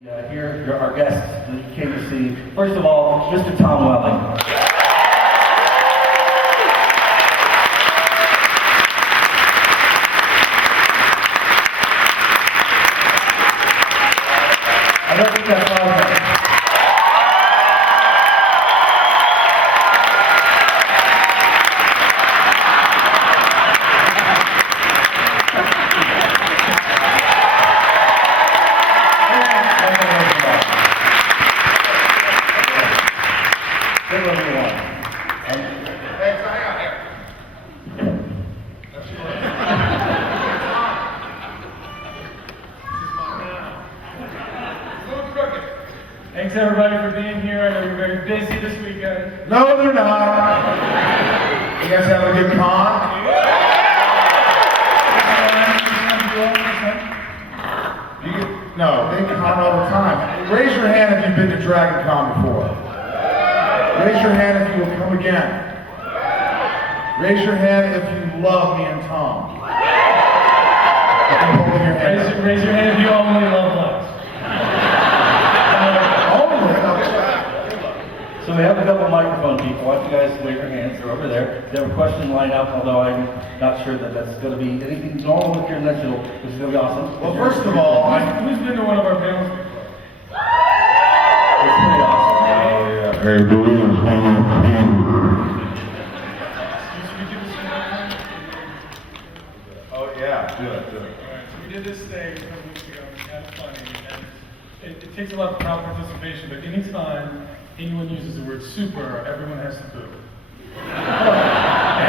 Here are our guests that you came to see. First of all, Mr. Tom Welling. I don't think that's all right. Thanks everybody for being here. I know you're very busy this weekend. No, they're not. You guys having a good con? No, they con all the time. Raise your hand if you've been to Dragon Con before. Raise your hand if you will come again. Raise your hand if you love me and Tom. Raise your hand if you only love Lex. So we have a couple of microphone people. Why don't you guys wave your hands? They're over there. They have a question lined up, although I'm not sure that that's going to be anything normal with your next show, which is going to be awesome. Well, first of all, who's been to one of our panels before? It's pretty awesome. Oh, yeah. Should Hey, we do this again? Oh, yeah. Do it. Alright, so we did this thing a couple weeks ago. It's kind of funny. And it takes a lot of crowd participation, but anytime anyone uses the word super, everyone has to boo.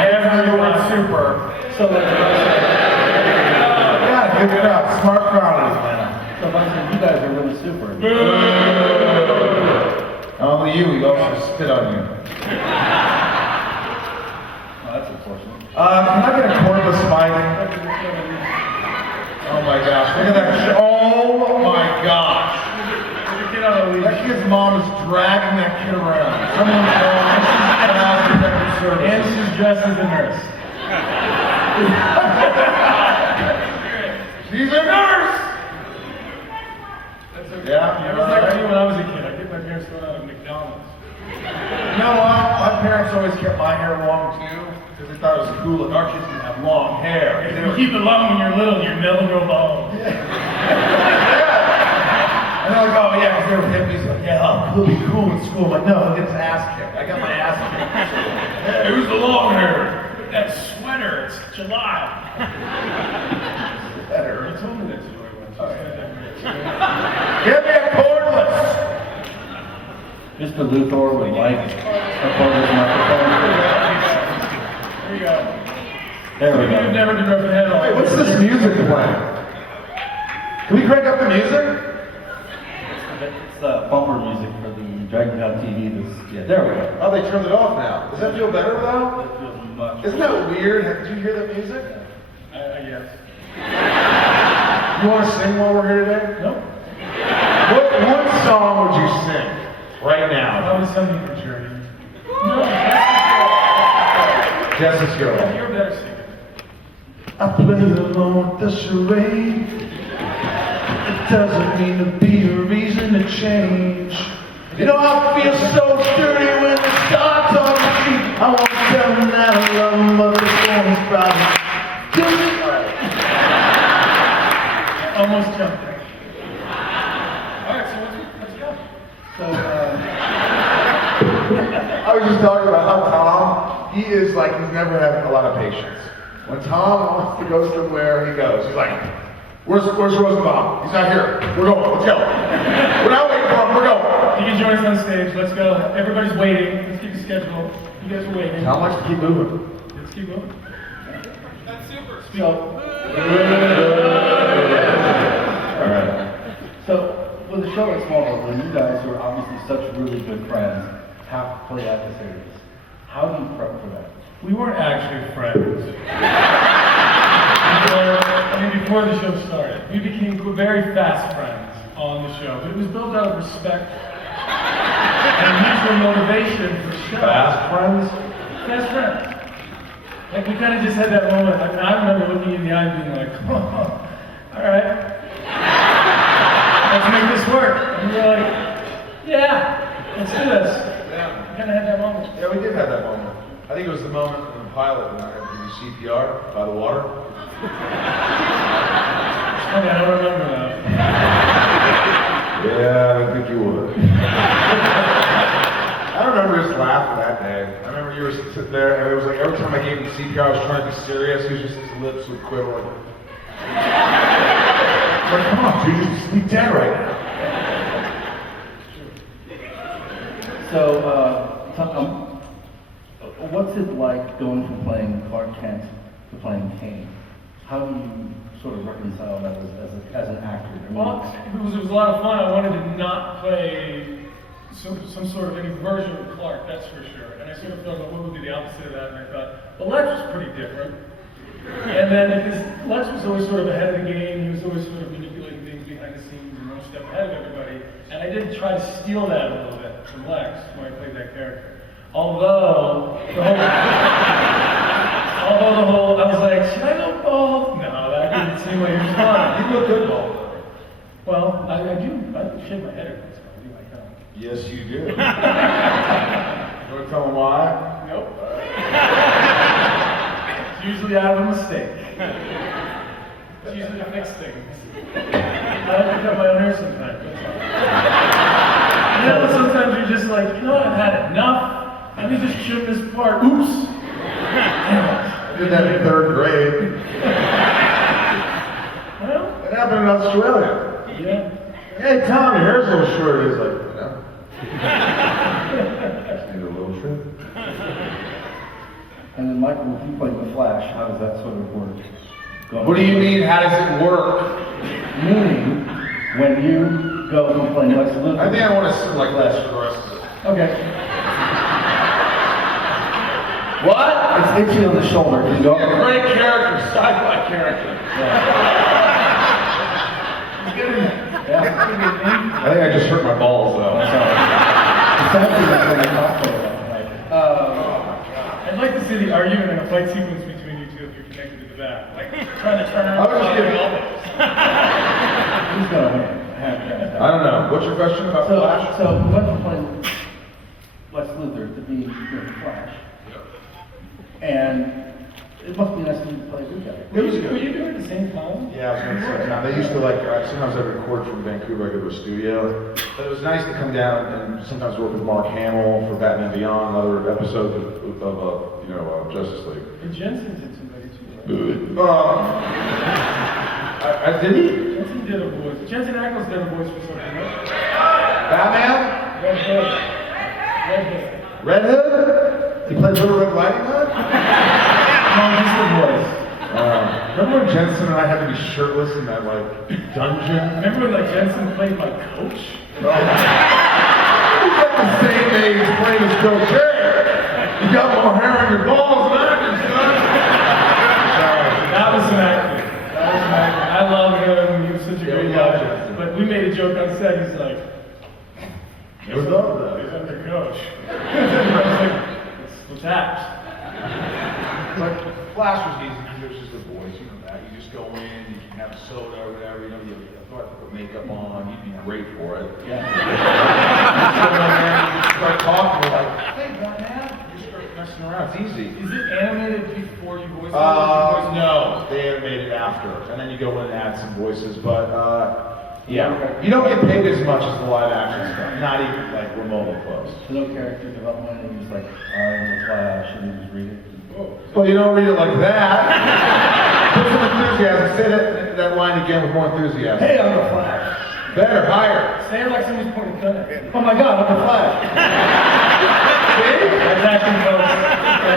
Everyone super. So like, Yeah, give it up. Smart crowd is, man. so if I said you guys are really super. Only you, we also spit on you. Oh, that's unfortunate. Can I get a cordless mic? Oh my gosh, look at that. Oh my gosh. That kid's mom is dragging that kid around. Someone's mom is protective service. And she's dressed as a nurse. She's a nurse! That's okay. Yeah, It was like me when I was a kid. I get my parents thrown out of McDonald's. You know what? My parents always kept my hair long too, because they thought it was cool that our kids didn't have long hair. If you keep it long when you're little, you'll never grow bald. And they're like, oh yeah, because they were hippies. Like, yeah, oh, he'll be cool in school. I'm like, no, he'll get his ass kicked. I got my ass kicked. Hey, who's the long hair? That sweater, it's July. Better. You told me that story once. Give me a cordless! Mr. Luthor would like a cordless microphone. Here we go. There we You've go. never been over the head on. Wait, what's this music playing? Can we crank up the music? It's the bumper music for the Dragon Con TV. Yeah, there we go. Oh, they turned it off now. Does that feel better though? That feels much. Isn't that weird? Did you hear that music? I guess. You want to sing while we're here today? Nope. What song would you sing right I now? was something for Journey. No, Jessica Girl. you're a better singer. I play along with the charade. It doesn't mean to be a reason to change. You know, I feel so dirty when the stars on the street. I won't tell them that I love them, but the storm's probably Almost jumped there. Alright, so let's go. So, I was just talking about how Tom, he is like, he's never had a lot of patience. When Tom wants to go somewhere, he goes. He's like, where's Rosenbaum? He's not here. We're going, let's go. We're not waiting for him, we're going. You can join us on stage. Let's go. Everybody's waiting. Let's keep the schedule. You guys are waiting. How much to keep moving? Let's keep moving. That's super. so, Alright. so with the show at Smallville, when you guys who are obviously such really good friends have to play adversaries, how do you prep for that? We weren't actually friends. Before the show started, we became very fast friends on the show. It was built out of respect and mutual motivation for show. Fast friends? Fast friends. Like we kind of just had that moment. Like, I remember looking you in the eye and being like, oh, all right. Let's make make this work. And we were like, yeah, let's do this. Yeah. We kind of had that moment. Yeah, we did have that moment. I think it was the moment in the pilot when I had to do CPR by the water. Okay, I don't remember that. Yeah, I think you would. I remember just laughing that day. I remember you were sitting there, and it was like every time I gave him CPR, I was trying to be serious. He was just, his lips would quiver like, come on, dude, just be dead right now. So, what's it like going from playing Clark Kent to playing Kane? How do you sort of reconcile that as an actor? I mean, Well, it was a lot of fun. I wanted to not play some sort of any version of Clark, that's for sure. And I sort of thought, well, what would be the opposite of that? And I thought, well, Lex was pretty different. And then because Lex was always sort of ahead of the game, he was always sort of manipulating things behind the scenes and one step ahead of everybody. And I did try to steal that a little bit from Lex when I played that character. Although the whole, I was like, should I go bald? No, that didn't seem like it was fun. You look good, bald. Well, I shave my head every once in a while. I do my count. Yes, you do. You want to tell them why? Nope. It's usually out of a mistake. It's usually to fix things. I like to cut my own hair sometimes. That's all. You know, sometimes you're just like, you know what, I've had enough. Let me just trim this part. Oops. Damn it. I did that in 3rd grade. Well, It happened in Australia. yeah. Hey, Tom, your hair's a little short. He's like, no. Just need a little trim. and then Michael, if you play The Flash, how does that sort of work? What do you mean, how does it work? Meaning, when you go from playing Lex Luthor. I think I want to sit like this for the rest of it. Okay. What? It's itchy on the shoulder. Can you go? Yeah, great character, sci-fi character. He's good in it. Yeah. I think I just hurt my balls though. Sorry. It's actually that's what I talked about. I'd like to see the argument in a fight sequence between you two if you're connected to the back. Like trying to turn I was just kidding. Who's gonna win? I don't know. What's your question about Flash? So we went from playing Lex Luthor to being the Flash. And it must be nice to play a good guy. It was good. Were you doing it at the same time? Yeah, I was going to say, now they used to like, sometimes I record from Vancouver, I go to a studio. But it was nice to come down and sometimes work with Mark Hamill for Batman Beyond, other episodes of Justice League. And Jensen did somebody too, right? Did he? Jensen did a voice. Jensen Ackles did a voice for something, right? Batman? Red Hood. Red Hood. Red Hood? He played Little Red Riding Hood? No, just the voice. Remember when Jensen and I had to be shirtless in that dungeon? Remember when Jensen played my coach? He's at the same age playing his coach. Hey, you got more hair on your balls than I do, son. That was an actor. I love him. He was such a Yeah, great we love guy. Jensen. But we made a joke on set. He's like, What's up with he's that? under coach. I was like, what's that? Like, Flash was easy because it was just a voice, you know that. You just go in, you can have soda or whatever, you don't have to put makeup on, you'd be great for it. Yeah. You go in there, you just start talking, you're like, hey, Batman, you start messing around, it's easy. Is it animated before you voice it? No, they animated after, and then you go in and add some voices, but, yeah. You don't get paid as much as the live action stuff, not even like remotely close. So no character development, and you're just like, I am the Flash, and you just read it. Well, you don't read it like that. Put some enthusiasm, say that line again with more enthusiasm. Hey, I'm the Flash. Better, higher. Say it like somebody's pointing a gun at you. Oh my God, I'm the Flash. See? That's acting, folks.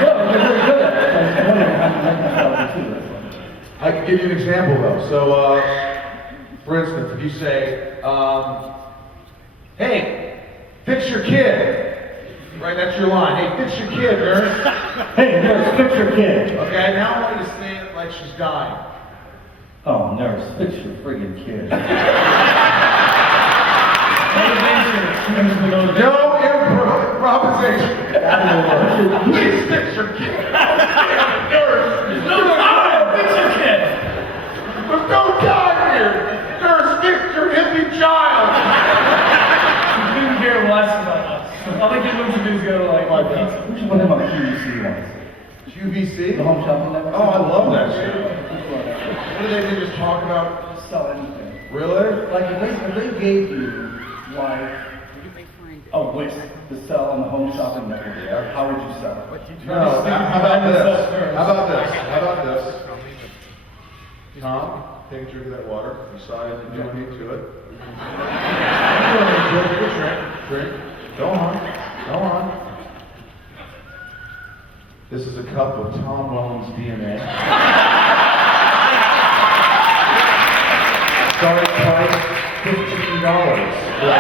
No, you're very good at it. I was wondering how to make myself do this. I can give you an example though. So, for instance, if you say, hey, fix your kid. Right, that's your line. Hey, fix your kid, nurse. Hey, nurse, fix your kid. Okay, now I want you to say it like she's dying. Oh, nurse, fix your friggin' kid. No improvisation. Please fix your kid. Nurse. No time! Fix your kid! There's no time here. Nurse, fix your hippie child. We should put him on the QVC ones. QVC? The Home Shopping Network. Oh, I love that show. What What do they do, just talk about? Just sell anything. Really? Like if they gave you like a wish to sell on the Home Shopping Network, how would you sell it? No, how about this? How about this? How about this? Tom, take a drink of that water. You saw it, you don't need to it. Drink. Go on. Go on. This is a cup of Tom Welland's DNA. Starting price $15. $100.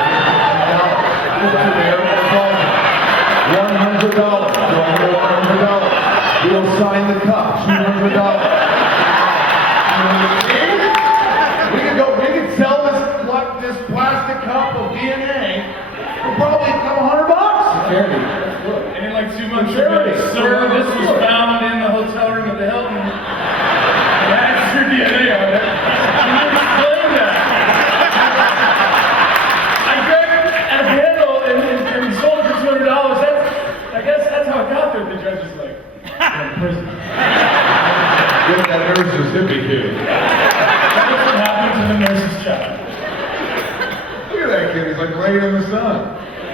$100. We will sign the cup. $200. We could sell this plastic cup of DNA for probably a couple $100. And in like 2 months, you're gonna sir, this was found in the hotel room at the Hilton. That's your DNA on it. Can you explain that? I grabbed a handle and sold it for $200. I guess that's how it got there. The judge is like, you're in prison. Get that nurse's hippie kid. That's what happened to the nurse's child. Look at that kid, he's like laying in the sun.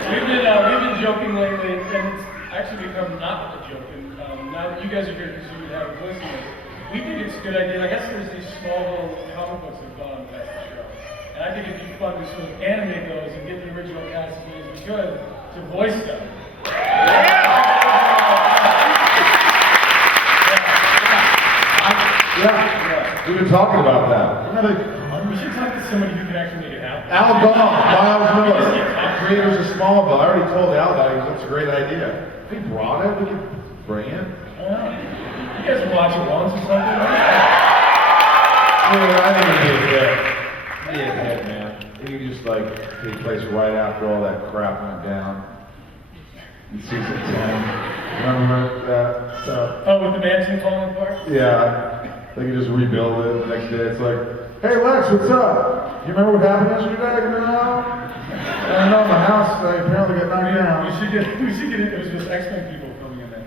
We've been joking lately, and it's actually become not a joke. And now that you guys are here because you would have listeners, we think it's a good idea. I guess there's these Smallville comic books that have gone past the show. And I think it'd be fun to sort of animate those and get the original cast as many as we could to voice them. Yeah, we've been talking about that. We should talk to somebody who can actually make it happen. Al Goff, Miles Miller, creators of Smallville. I already told Al that. That's a great idea. If he brought it, we could bring it. You guys watch it once or something? Yeah, I think it'd be a hit. It'd be a hit, man. It could just like take place right after all that crap went down. In season 10. Remember that stuff? Oh, with the mansion falling apart? Yeah. They can just rebuild it. The next day it's like, hey Lex, what's up? You remember what happened yesterday? No? I know, my house apparently got knocked down. We should get it. It was just X-Men people filming in there.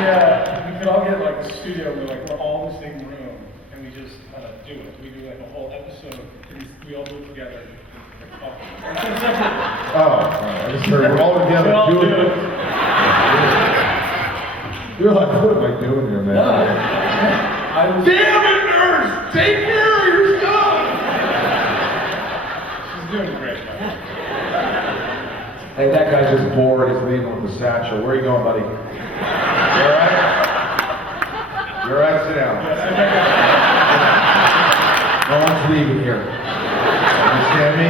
Yeah, we could all get like a studio where like we're all in the same room and we just kind of do it. We do like a whole episode and we all do it together. I just heard we're all together. We all do it. You're like, what am I doing here, man? I was Damn it, nurse! Take care of your stuff! She's doing great. Hey, that guy's just bored. He's leaving with the satchel. Where are you going, buddy? You alright? You alright? Sit down. No one's leaving here. Understand me?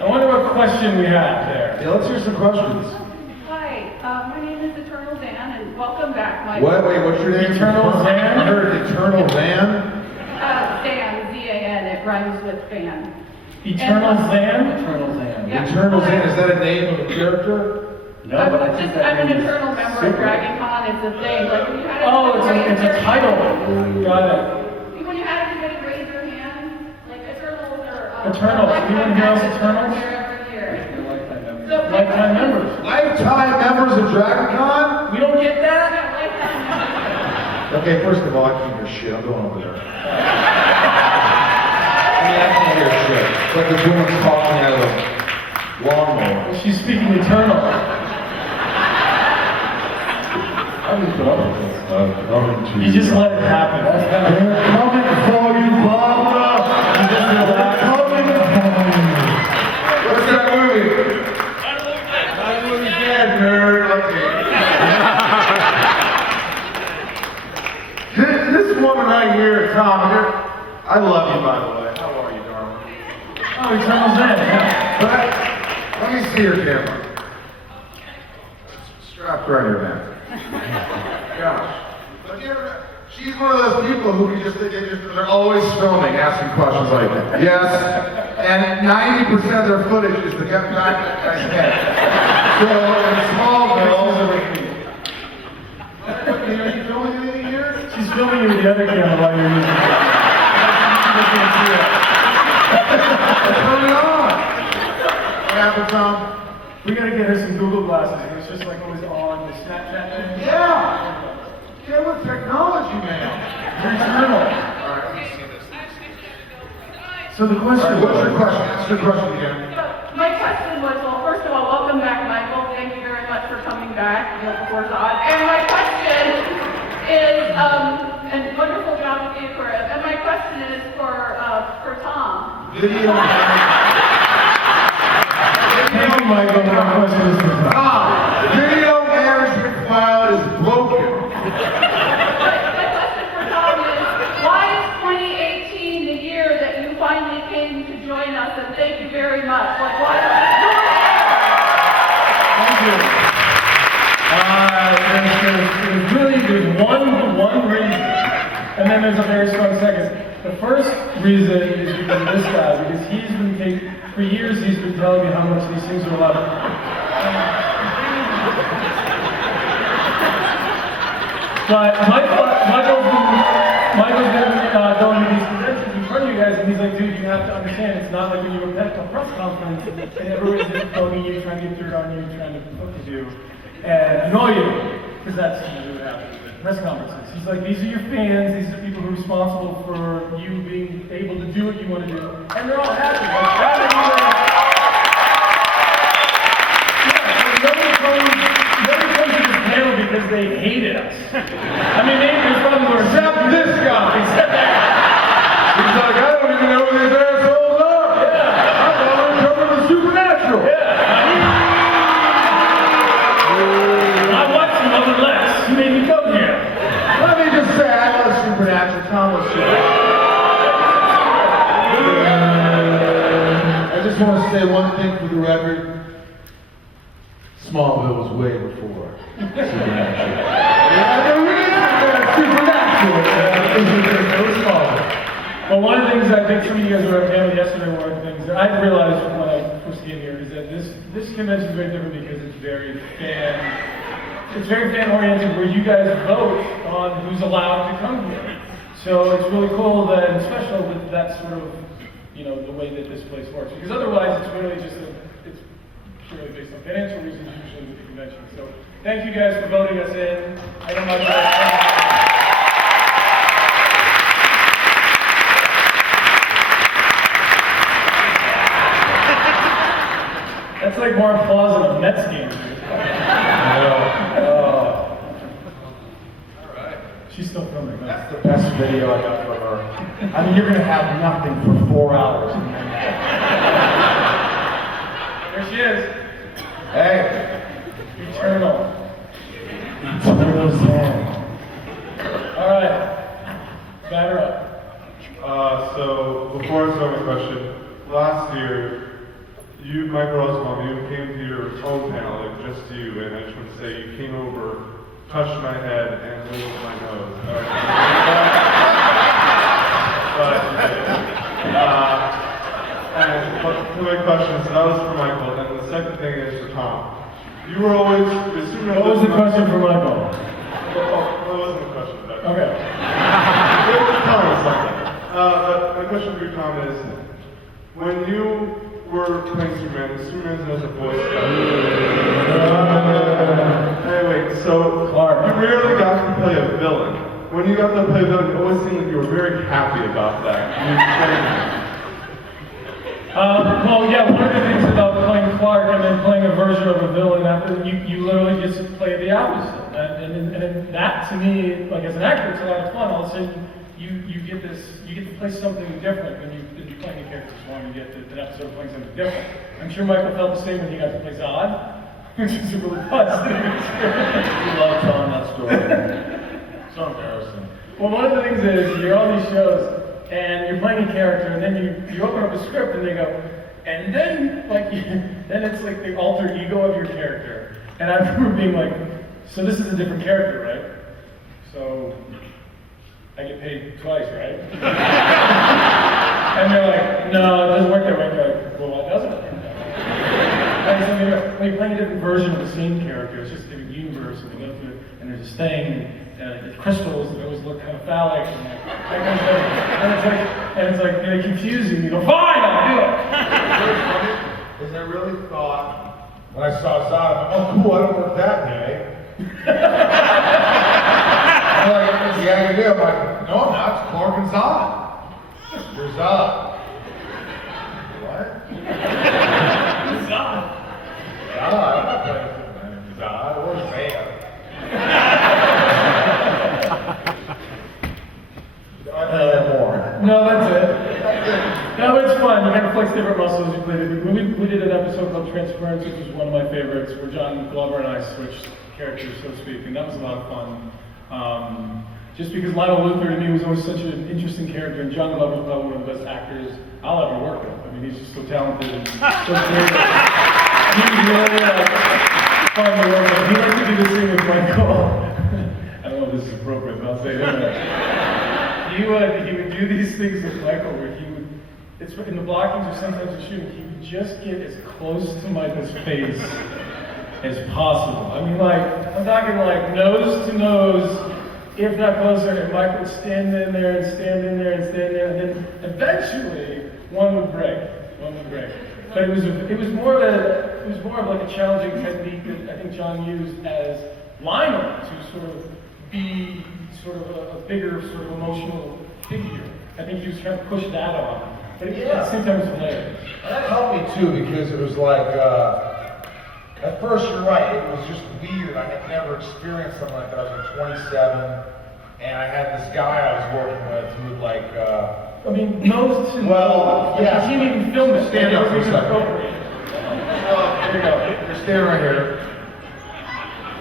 I wonder what question we have there. Yeah, let's hear some questions. Hi, my name is Eternal Zan, and welcome back, Mike. What? Wait, what's your name? Eternal Zan? I heard Eternal Zan. Zan, Z-A-N, it rhymes with fan. Eternal Zan? Eternal Zan. Yeah. Eternal Zan, is that a name of a character? No, but I think that I'm an name is eternal member of super. Dragon Con, it's a thing. Like when you had It's a title. Got it. When you had everybody raise their hand, like Eternals are... Eternals. Anyone here else Eternals? Every year. Lifetime So, Lifetime members. Lifetime members of Dragon Con? We don't get that? Yeah, lifetime members. Okay, first of all, I can't hear shit. I'm going over there. I can't hear shit. It's like the woman's talking out of a lawnmower. She's speaking eternal. I didn't put up with this. You just let it happen. That's kind of. They're coming for you, Barbara! They're coming for you! What's that movie? That movie's dead, nerd. Okay. This woman right here, Tom, I love you, by the way. How are you, darling? Oh, Eternal Zen. Yeah. Let me see your camera. Strapped right here, man. Gosh. But she's one of those people who can they're always filming, asking questions like, yes, and 90% of their footage is the guy's head. So in Smallville, are you filming anything here? She's filming you with the other camera while you're using it. Turn it on. What happened, Tom? We gotta get her some Google glasses, and it's just like always on the Snapchat thing. Yeah! Get with technology, man. Eternal. So the question. What's your question? Ask your question again. My question was, well, first of all, welcome back, Michael. Thank you very much for coming back, before Zod. And my question is, and wonderful job with the aquarium. And my question is for Tom. Video. Thank you, Michael. My question is for Tom. Video management file is broken. My question for Tom is, why is 2018 the year that you finally came to join us? And thank you very much. Like, why? Thank you. There's one reason, and then there's a very strong second. The first reason is because of this guy, because for years he's been telling me how much these things are allowed. But Michael's been going to these conventions in front of you guys, and he's like, dude, you have to understand, it's not like when you were at a press conference, and everybody's phoning you, trying to get dirt on you, trying to hook you, and annoy you, because that's usually what happens at press conferences. He's like, these are your fans, these are people who are responsible for you being able to do what you want to do, and they're all happy. Nobody comes to this panel because they hated us. I mean, there's probably more Except this guy. Except that. He's like, I don't even know who these assholes are. Yeah. I thought I'm covering the supernatural. I watched you over less. You made me come here. Let me just say, I love supernatural. Tom was supernatural. I just want to say one thing for the record. Smallville was way before supernatural. The reason that supernatural is because it was Smallville. Well, one of the things I think some of you guys were at panel yesterday, one of the things that I realized when I first came here is that this convention is very different because it's very fan oriented, where you guys vote on who's allowed to come here. So it's really cool that, and special that that's sort of, the way that this place works. Because otherwise it's really just it's purely based on financial reasons usually with the convention. So thank you guys for voting us in. I don't know. That's like more applause than a Mets game. She's still filming. That's the best video I got from her. I mean, you're going to have nothing for 4 hours. There she is. Hey. Eternal. Eternal's hand. All right. Batter up. So before I start my question, last year, Mike Rosenbaum, you came to your own panel, like just you, and I just want to say you came over, touched my head, and wiggled my nose. But to my question, so that was for Michael, and the second thing is for Tom. You were always, as soon as What was the question for Michael? That wasn't a question. But Okay. it was Tom or something. But my question for you, Tom, is when you were playing Superman's as a voice anyway, so Clark. you rarely got to play a villain. When you got to play a villain, it always seemed like you were very happy about that. Well, yeah, one of the things about playing Clark and then playing a version of a villain, after you literally just play the opposite. And that, to me, like as an actor, it's a lot of fun. All of a sudden, you get to play something different when you're playing a character so long. You get to an episode of playing something different. I'm sure Michael felt the same when he got to play Zod, which is a really fun experience. We love telling that story. So embarrassing. Well, one of the things is you're on these shows and you're playing a character, and then you open up a script and they go, and then then it's like the alter ego of your character. And I remember being like, so this is a different character, right? So I get paid twice, right? And they're like, no, it doesn't work that way. And you're like, well, why doesn't it work that way? When you're playing a different version of the same character, it's just a different universe, and we go through it, and there's this thing, the crystals that always look kind of phallic, and that kind of stuff. And it's like, confusing. You go, fine, I'll do it. Is I really thought When I saw Zod, I'm like, oh cool, I don't work that day. I'm like, yeah, you do. I'm like, no, I'm not. It's Clark and Zod. You're Zod. What? Zod. Zod? I'm not playing Zod or Zan. More. No, that's it. No, it's fun. You kind of flex different muscles. You played it. We did an episode called Transference, which was one of my favorites, where John Glover and I switched characters, so to speak, and that was a lot of fun. Just because Lionel Luthor to me was always such an interesting character, and John Glover is probably one of the best actors I'll ever work with. I mean, he's just so talented and so great. He's really fun to work with. He likes to do this thing with Michael. I don't know if this is appropriate, but I'll say it anyway. He would do these things with Michael where he would, it's in the blockings or sometimes in shooting, he would just get as close to Michael's face as possible. I mean, like, I'm talking like nose to nose, if not closer, and Michael would stand in there and stand in there and stand there, and then eventually one would break. But it was more of like a challenging technique that I think John used as Lionel to sort of be sort of a bigger sort of emotional figure. I think he was trying to push that on. But at the same time, it was hilarious. That helped me too because it was like, at first you're right, it was just weird. I had never experienced something like that. I was like 27, and I had this guy I was working with who would like, I mean, nose to well, yeah. You can't even film it. Stand up for a second. Appropriate. There you go. You're standing right here.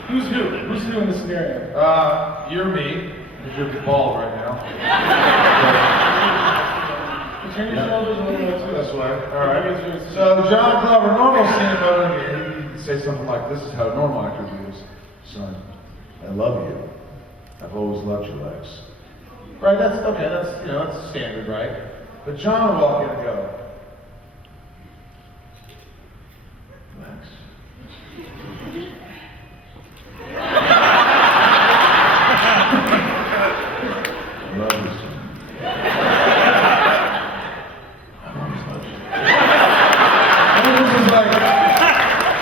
Who's who? Who's who in the scenario? You're me, because you're bald right now. Turn your shoulders a little bit. This way. All right. So John Glover, normal scene mode, he'd say something like, "This is how a normal actor does. Son, I love you. I've always loved your legs." Right? That's okay. That's that's standard, right? But John would walk in and go, "Lex." I love you, son.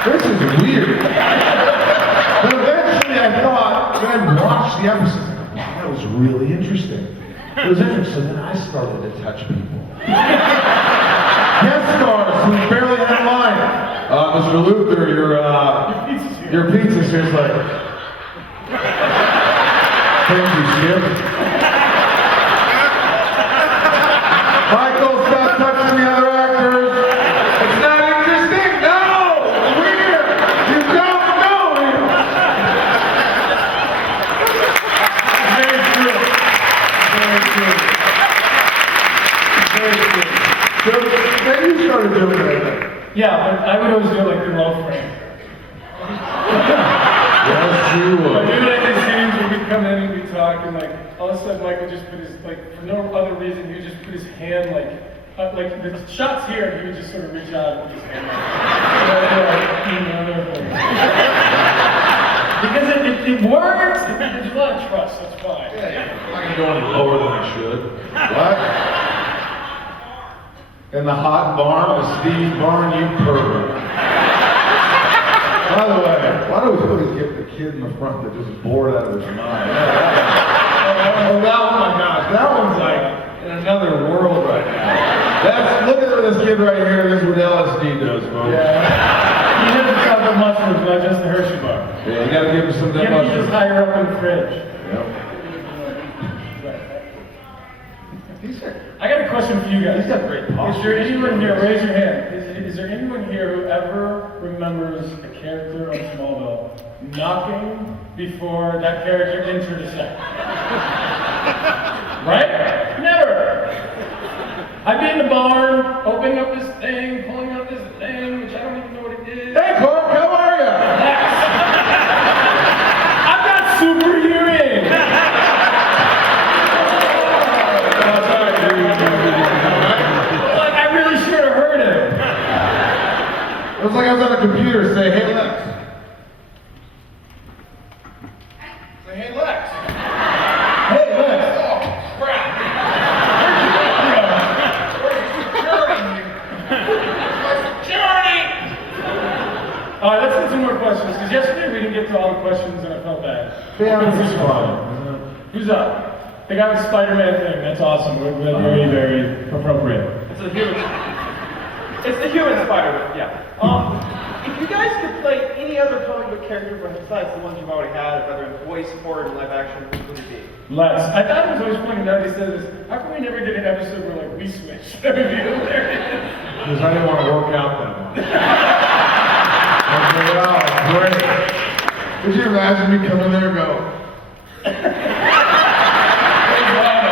This is weird. But eventually I thought, when I watched the episode, wow, that was really interesting. It was interesting. So then I started to touch people. Guest stars who barely had a line. Mr. Luther, your pizza's here. It's like, thank you, Skip. Michael, stop touching the other actors. It's not interesting. No! It's weird. You don't know him. Very true. So then you started doing it. Yeah, but I would always do it like the love frame. Yes, you I would. do like these scenes where we'd come in and we'd talk, and like all of a sudden Michael just put his, like, for no other reason, he would just put his hand like the shot's here, and he would just sort of reach out and put his hand out. Because it works, there's a lot of trust, that's fine. Yeah, I'm not gonna go any lower than I should. What? In the hot barn with Steve Barn, you pervert. By the way, why do we always get the kid in the front that just bored out of his mind? Oh my gosh, that one's like in another world right now. Look at this kid right here. This is what LSD does, folks. Yeah. You have to chop the mushrooms, not just the Hershey bar. Yeah, you gotta give him some of that Can't be mushroom. just higher up in the fridge. Yep. I got a question for you guys. He's got great posture. Is there anyone here, raise your hand, is there anyone here who ever remembers a character on Smallville knocking before that character entered a set? Right? Never! I'd be in the barn, opening up this thing, pulling out this thing, which I don't even know what it is. Hey, Clark, how are you? I've got super hearing! Like, I really should have heard him. It was like I was on a computer saying, "Hey, Lex." Say, "Hey, Lex." Hey, Lex. Oh, crap. Where's your security? Where's my security? Alright, let's get to all the questions and I felt bad. Yeah, this is fun. Who's up? The guy with the Spider-Man thing. That's awesome. Very, very appropriate. It's the human Spider-Man, yeah. If you guys could play any other comic book character besides the ones you've already had, whether in voice or in live action, who would it be? Lex. I thought it was always funny now he said this. How come we never did an episode where like we switched? That would be hilarious. Because I didn't want to work out that much. I said, oh, great. Could you imagine me coming there and go,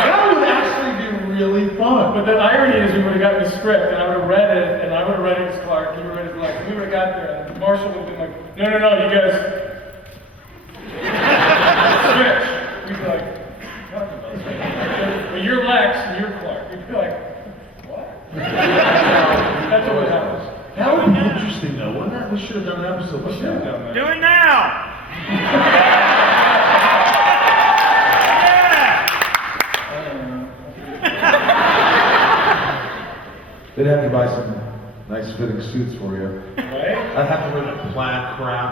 that would actually be really fun. But the irony is we would have gotten the script and I would have read it and I would have read it as Clark, you would have read it as Lex, and we would have got there and Marshall would have been like, no, you guys switch. We'd be like, what are you talking about? But you're Lex and you're Clark. We'd be like, what? That's what would happen. That would be interesting though, wouldn't that? We should have done an episode like that. Do it now! They'd have to buy some nice fitting suits for you. Right? I'd have to wear the plaid crap.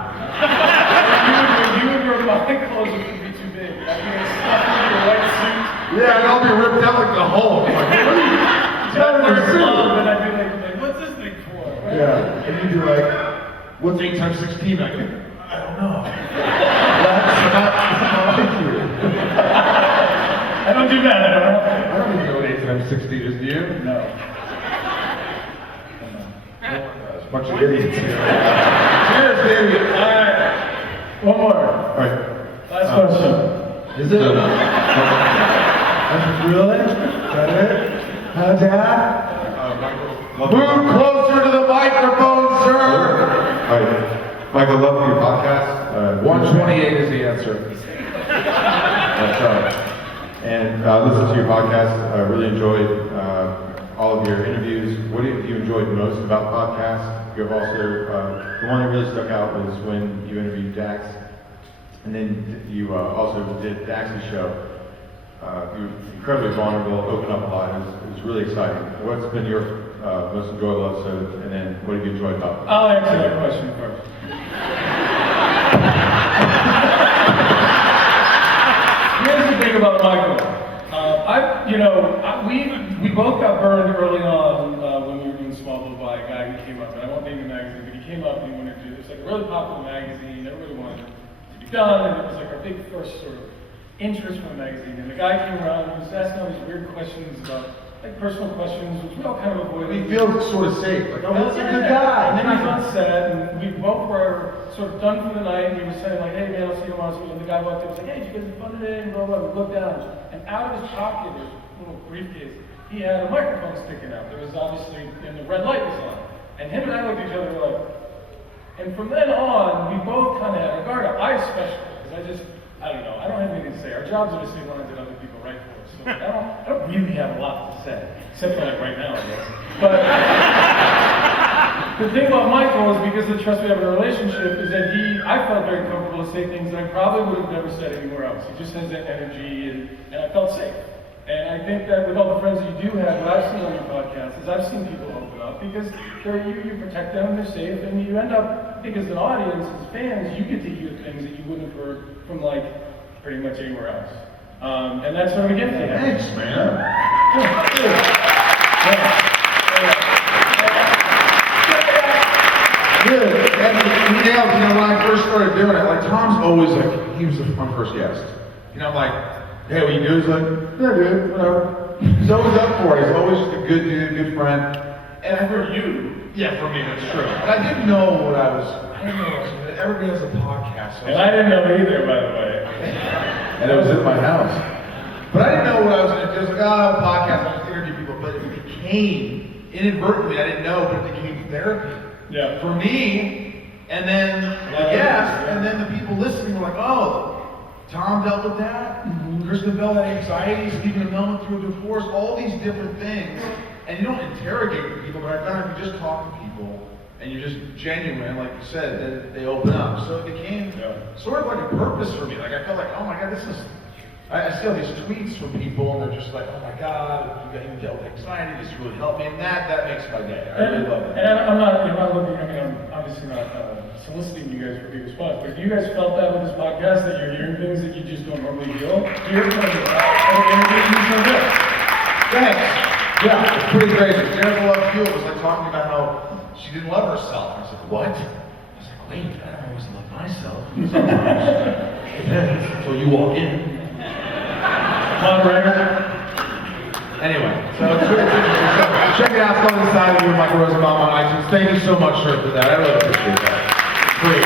You would wear my clothes would be too big. I'd be like stuffed in your white suit. Yeah, and I'll be ripped out like the Hulk. Like, what are you I'd wear a suit? glove and I'd be like, what's this thing for? Right? Yeah, and you'd be like, what's 8 times 16? I go, I don't know. That's not like you. I don't do that. I don't know. I don't even know what 8 times 16 is, do you? No. Bunch of idiots here. Cheers, baby. Alright. One more. All right. Last question. Is it? That's really? Is that it? Dad? Move closer to the microphone, sir. Hi, Michael, love your podcast. 128 is the answer. That's right. And listen to your podcast. I really enjoyed all of your interviews. What have you enjoyed most about podcasts? You have also, the one that really stuck out was when you interviewed Dax, and then you also did Dax's show. You were incredibly vulnerable, opened up a lot. It was really exciting. What's been your most enjoyable episode, and then what have you enjoyed about it? I'll answer that question first. Here's the thing about Michael. We both got burned early on when we were doing Smallville by a guy who came up, and I won't name the magazine, but he came up and he wanted to do, it was like a really popular magazine, everybody wanted it to be done, and it was like our big first sort of interest from the magazine. And the guy came around and was asking all these weird questions about, like personal questions, which we all kind of avoided. We feel sort of safe. Like, oh, that's a good guy. And then he was on set, and we both were sort of done for the night, and he was saying like, hey man, I'll see you tomorrow. And the guy walked up and was like, hey, did you guys have fun today? And blah, blah, blah. We looked down, and out of his pocket, his little briefcase, he had a microphone sticking out. There was obviously, and the red light was on. And him and I looked at each other like, and from then on, we both kind of had our guard up. I especially, because I don't know, I don't have anything to say. Our jobs are to say lines that other people write for us. So I don't really have a lot to say, except for like right now, I guess. But the thing about Michael is because of the trust we have in a relationship is that I felt very comfortable to say things that I probably would have never said anywhere else. He just has that energy, and I felt safe. And I think that with all the friends that you do have, what I've seen on your podcast is I've seen people open up because you protect them, they're safe, and you end up, I think as an audience, as fans, you get to hear things that you wouldn't have heard from like pretty much anywhere else. And that's sort of a gift to you. Thanks, man. Good. And he nailed, when I first started doing it, like Tom's always like, he was my first guest. I'm like, hey, what you do? He's like, yeah, dude, whatever. He's always up for it. He's always just a good dude, good friend. And for you, yeah, for me, that's true. But I didn't know what I was, everybody has a podcast. And I didn't know either, by the way. And it was in my house. But I didn't know what I was going to do. I was like, oh, a podcast, I'll just interview people. But it became, inadvertently, I didn't know, but it became therapy. Yeah. For me, and then the guests, and then the people listening were like, oh, Tom dealt with that. Kristen Bell had anxiety. Stephen Amell went through a divorce. All these different things. And you don't interrogate people, but I found if you just talk to people and you're just genuine, like you said, then they open up. So it became sort of like a purpose for me. Like I felt like, oh my God, this is I still get tweets from people, and they're just like, oh my God, you dealt with anxiety, this really helped me, and that makes my day. I really love it. And I'm not looking, I'm obviously not soliciting you guys for big response, but if you guys felt that with this podcast, that you're hearing things that you just don't normally hear from the interviews so good. Thanks. Yeah, it's pretty crazy. Jennifer Love Hewitt was like talking about how she didn't love herself. I was like, what? I was like, wait, I don't always love myself. Depends until you walk in. Moderator. Anyway, so it's really interesting. So check it out. It's on the side of you, Michael Rosenbaum on iTunes. Thank you so much, sir, for that. I really appreciate that. Great.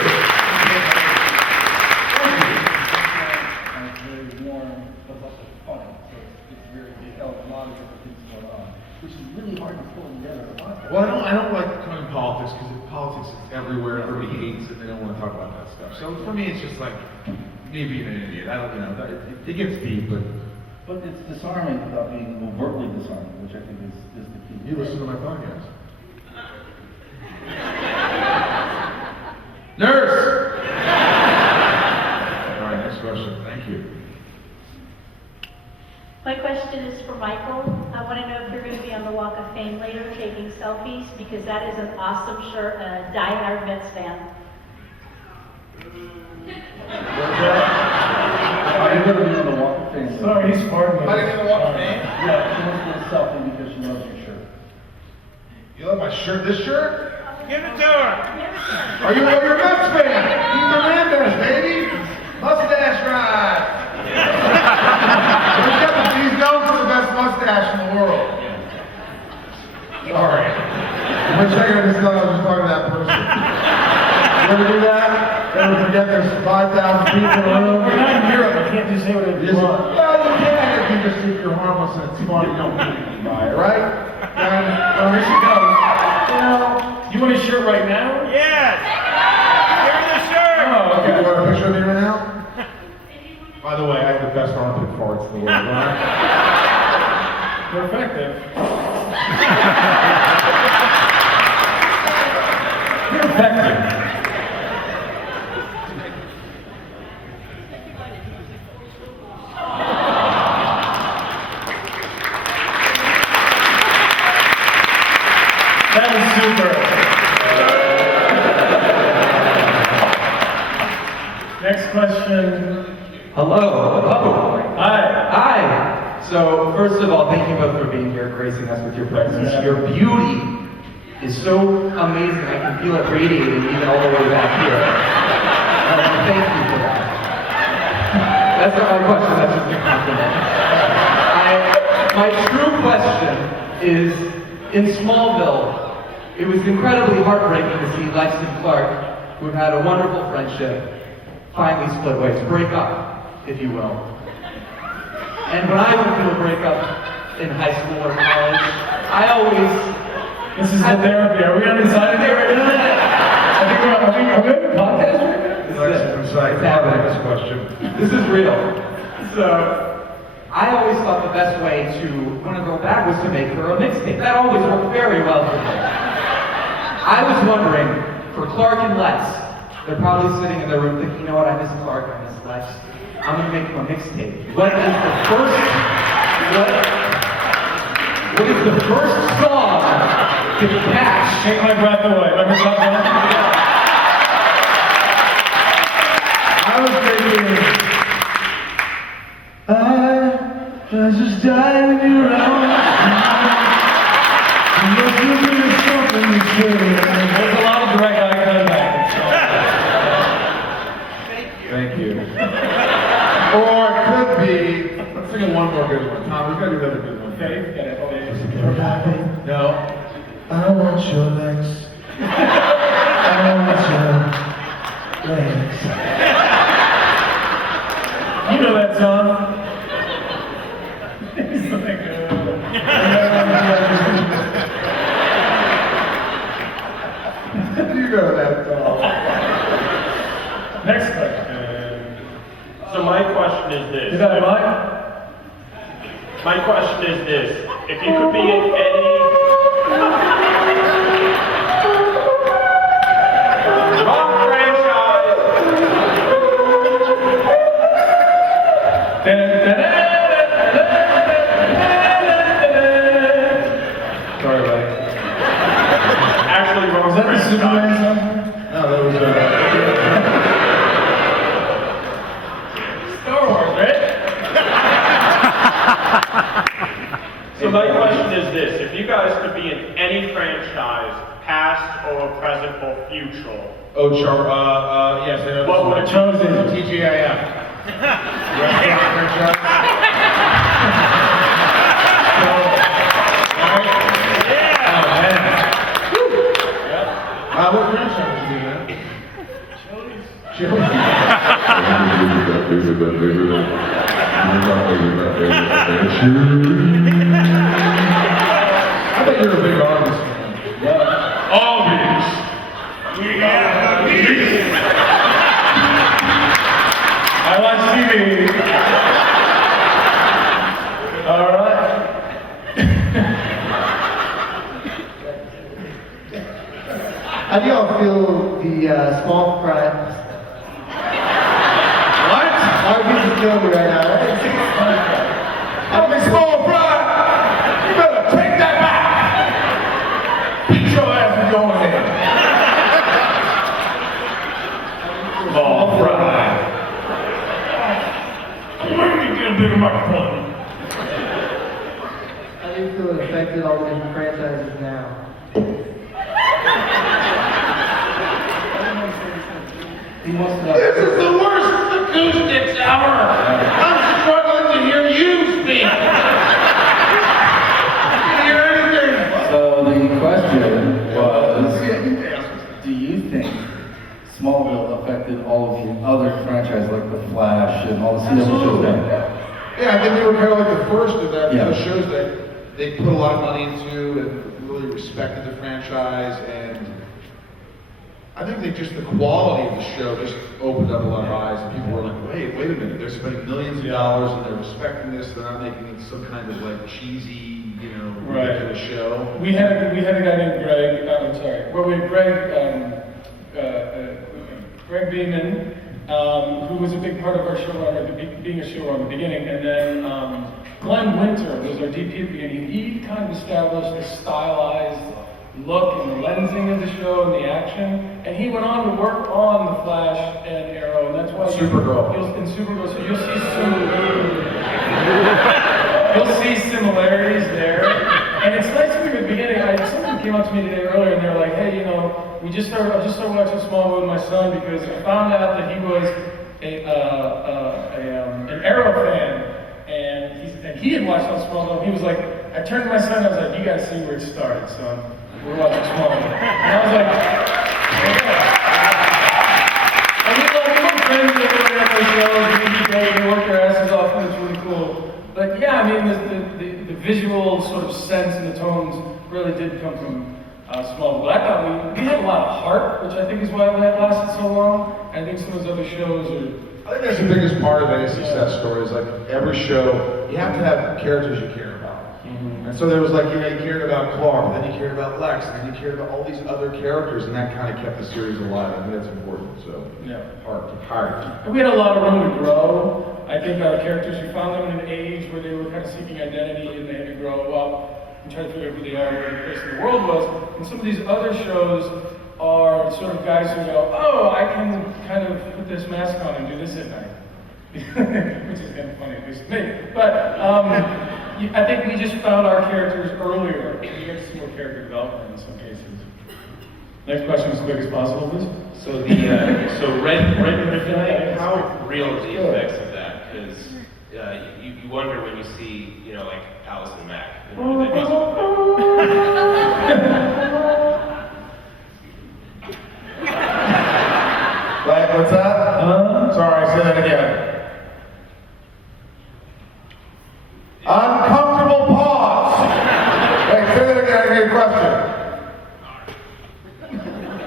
It's very warm, but also funny. So it's very detailed, a lot of different things going on, which is really hard to pull together. Well, I don't like coming in politics because politics is everywhere. Everybody hates it. They don't want to talk about that stuff. So for me, it's just like me being an idiot. I don't, it gets deep, but. But it's disarming without being overtly disarming, which I think is the key. You listen to my podcast. Nurse! All right, next question. Thank you. My question is for Michael. I want to know if you're going to be on the Walk of Fame later taking selfies, because that is an awesome shirt and a die-hard Mets fan. Are you going to be on the Walk of Fame? Sorry, he's farting. Am I going to Walk of Fame? Yeah, she wants to get a selfie because she loves your shirt. You love my shirt? This shirt? Give it to her. Are you a Mets fan? Keep the Landers, baby! Mustache ride! He's known for the best mustache in the world. Sorry. For a second, I just thought I was just talking to that person. You ever do that? Ever forget there's 5,000 people in the room? We're not in Europe, I can't just say whatever you want. Well, you can if you just think you're harmless and it's fun, you don't mean anything by it, right? And here she goes. You want a shirt right now? Yes. Give her the shirt. Oh, Okay, okay. you want a picture of me right now? By the way, I have the best armpit farts in the world, right? They're effective. They're effective. That is super. Next question. Hello. Hi. Hi. So, first of all, thank you both for being here, gracing us with your presence. Your beauty is so amazing. I can feel it radiating even all the way back here. Thank you for that. That's not my question, that's just a compliment. My true question is, in Smallville, it was incredibly heartbreaking to see Lex and Clark, who've had a wonderful friendship, finally split ways, break up, if you will. And when I went through a breakup in high school or college, I always... This is the therapy. Are we on the side of there right now? I think are we on the podcast right now? This is inside. This question. This is real. So, I always thought the best way to win a girl back was to make her a mixtape. That always worked very well for me. I was wondering, for Clark and Lex, they're probably sitting in their room thinking, you know what, I miss Clark, I miss Lex. I'm gonna make them a mixtape. What is the first song to catch? Take my breath away. Let me stop that. I was thinking, I just died in your arms. You must have been something you said. There's a lot of direct eye contact. Thank you. Or it could be, let's sing one more good one. Tom, we've got to do another good one. Okay, got it. No. I want your legs. I want your legs. You know that song. He's like, You know that song. Next question. So my question is this. Is that mine? My question is this. If you could be in any... Wrong franchise! That that the Superman song? No, that was Star Wars, right? So my question is this, if you guys could be in any franchise, past or present or future, Oh, sure. Yes, I know. What would it chosen? TGIF. Restaurant franchise. What franchise would you do, man? Chili's. I bet you're a big artist, man. Arby's. I watch TV. All right. How do y'all feel the small fry? What? Arby's is killing me right now. I'm a small fry. You better take that back. Beat your ass and go ahead. Small fry. Where did you get a bigger microphone? How do you feel it affected all the different franchises now? He wants to know. This is the worst acoustics ever. I'm struggling to hear you speak. Can't hear anything. So the question was, do you think Smallville affected all of the other franchises like The Flash and all the CW shows now? Yeah, I think they were kind of like the first of that. Yeah. Those shows that they put a lot of money into and really respected the franchise, and I think they just, the quality of the show just opened up a lot of eyes, and people were like, wait a minute, they're spending millions of dollars and they're respecting this, they're not making it some kind of like cheesy, ridiculous show. We had a guy named Greg. I'm sorry. Well, we had Greg Beeman, who was a big part of our showrunner, being a showrunner at the beginning, and then Glenn Winter was our DP at the beginning. He kind of established a stylized look and the lensing of the show and the action, and he went on to work on The Flash and Arrow, and that's why Supergirl. In Supergirl, so you'll see similarities there. And it's nice at the beginning. Someone came up to me today earlier, and they were like, "Hey, I just started watching Smallville with my son because I found out that he was an Arrow fan, and he had watched on Smallville. He was like, I turned to my son, I was like, you gotta see where it started, son. We're watching Smallville." And I was like, yeah. And we were friends with everyone on those shows, they work their asses off, and it's really cool. But yeah, I mean, the visual sort of sense and the tones really did come from Smallville. But I thought we had a lot of heart, which I think is why it lasted so long. I think some of those other shows are... I think that's the biggest part of any success story is like every show, you have to have characters you care about. And so there was like, you cared about Clark, then you cared about Lex, and then you cared about all these other characters, and that kind of kept the series alive. I think that's important, so. Yeah. Heart. And we had a lot of room to grow. I think our characters, we found them in an age where they were kind of seeking identity and they had to grow up and try to figure out who they are, where the place in the world was. And some of these other shows are sort of guys who go, oh, I can kind of put this mask on and do this at night. Which is kind of funny, at least to me. But I think we just found our characters earlier. We got to see more character development in some cases. Next question as quick as possible, please. So red kryptonite, how real are the effects of that? Because you wonder when you see, like Allison Mack. Right, what's that? Sorry, say that again. Uncomfortable pause. Wait, say that again. I get a question.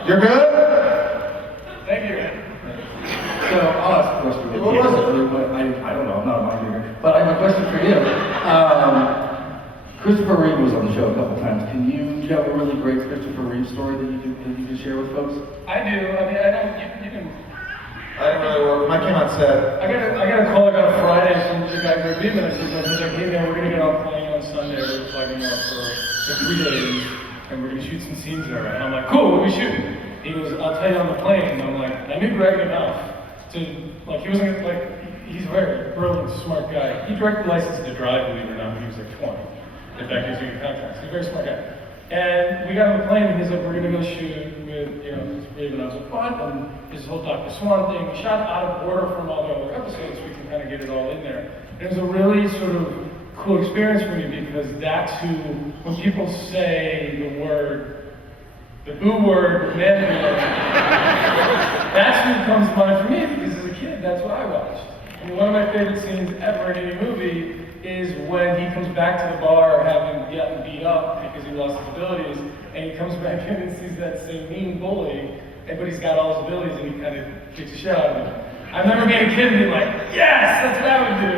You're good? Thank you. So I'll ask a question. What was it? I don't know, I'm not a mind reader. But I have a question for you. Christopher Reeve was on the show a couple times. Do you have a really great Christopher Reeve story that you can share with folks? I do. I mean, I don't. You can. I didn't really work. Mike came on set. I got a call on Friday from the guy Greg Beeman. I said, hey man, we're gonna get on a plane on Sunday. We're flying out for 3 days. and we're gonna shoot some scenes there. And I'm like, cool, what are we shooting? He goes, I'll tell you on the plane. And I'm like, I knew Greg enough to, like, he wasn't, like, he's a very brilliant, smart guy. He directed License to Drive, believe it or not, when he was like 20. If that gives you context. He's a very smart guy. And we got on the plane, and he's like, we're gonna go shoot with, you know, Raven Eyes of Fun, and his whole Dr. Swan thing. We shot out of order from all the other episodes, so we can kind of get it all in there. And it was a really sort of cool experience for me, because that's who, when people say the word, the boo word, manhood, that's who comes to mind for me, because as a kid, that's what I watched. And one of my favorite scenes ever in any movie is when he comes back to the bar having gotten beat up because he lost his abilities, and he comes back in and sees that same mean bully, but he's got all his abilities, and he kind of kicks a shit out of him. I remember being a kid and being like, yes, that's what I would do.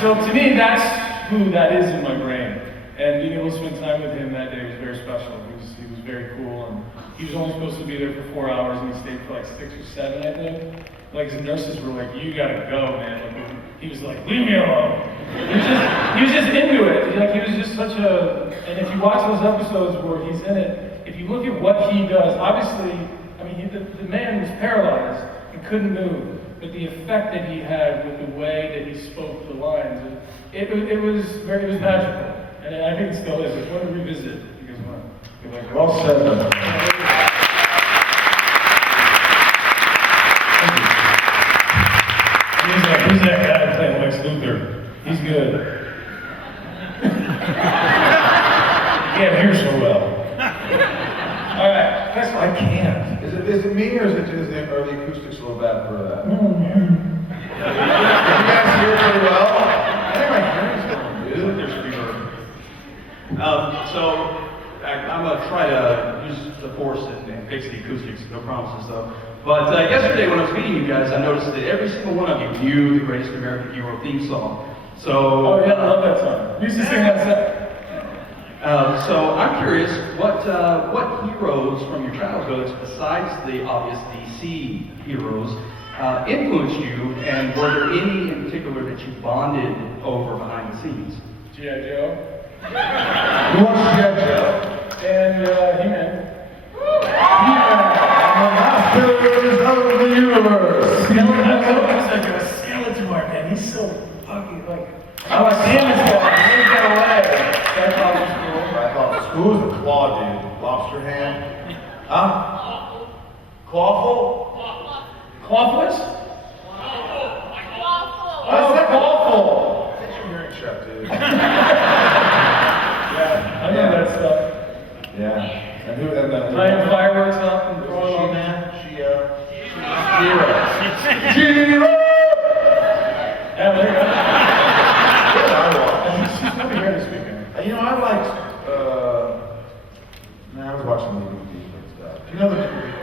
So to me, that's who that is in my brain. And being able to spend time with him that day was very special. He was very cool, and he was only supposed to be there for 4 hours, and he stayed for like 6 or 7, I think. Like, his nurses were like, you gotta go, man. Like, he was like, leave me alone. He was just into it. Like, he was just such a, and if you watch those episodes where he's in it, if you look at what he does, obviously, I mean, the man was paralyzed and couldn't move, but the effect that he had with the way that he spoke the lines, it was magical. And I think it still is. I just want to revisit it because Well said. Who's that guy playing Lex Luthor? He's good. You can't hear so well. All right, next one. I can't. Is it me or are the acoustics a little bad for that? Can you guys hear pretty well? I think my hearing's going good. There's reverb. So I'm gonna try to use the force and fix the acoustics, no promises though. But yesterday when I was meeting you guys, I noticed that every single one of you knew the Greatest American Hero theme song. So oh yeah, I love that song. You used to sing that set. So I'm curious, what heroes from your childhoods, besides the obvious DC heroes, influenced you, and were there any in particular that you bonded over behind the scenes? G.I. Joe. Who wants G.I. Joe? And He-Man. The masters of the universe. Skeletor, man. He's so fucking like. I like him as well. He got away. That thought was cool. I thought school was a claw, dude. Lobster hand. Huh? Clawful? Clawful? I said clawful. That's your hearing check, dude. Yeah, I know that stuff. Yeah. And who? And Tying fireworks up and throwing on She-Ra. Yeah, there you go. What did I watch? She's gonna be here this weekend. You know, I liked. I was watching Leave It to Beaver and stuff. Do you know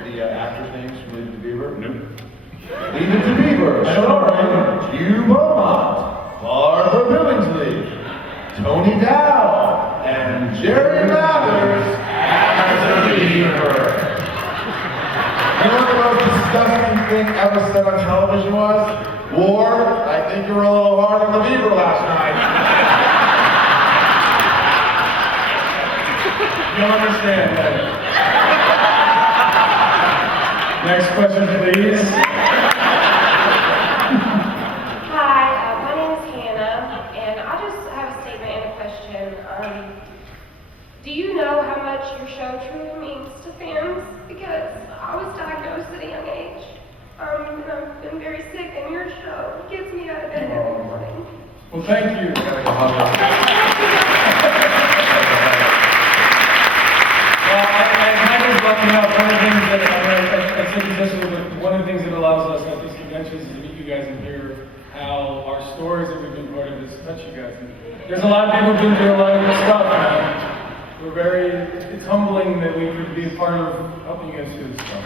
the actors' names from Leave It to Beaver? Nope. Leave It to Beaver, starring Hugh Beaumont, Barbara Billingsley, Tony Dow, and Jerry Mathers as the Beaver. You know what the most disgusting thing ever said on television was? Ward, I think you were a little hard on the Beaver last night. You don't understand that. Next question, please. Hi, my name is Hannah, and I just have a statement and a question. Do you know how much your show truly means to fans? Because I was diagnosed at a young age, and I've been very sick, and your show gets me out of bed every morning. Well, thank you. Well, I kind of lucky enough, one of the things that, I said this yesterday, but one of the things that allows us at these conventions is to meet you guys and hear how our stories that we've been part of has touched you guys. And there's a lot of people who've been through a lot of good stuff, and we're very, it's humbling that we could be a part of helping you guys through this stuff.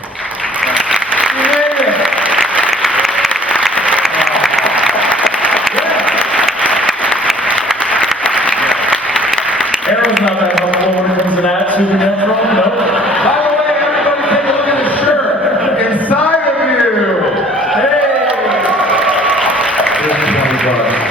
Arrow's not that helpful when it comes to that. Supernatural? No. By the way, everybody take a look at the shirt inside of you. Hey! Here's $20.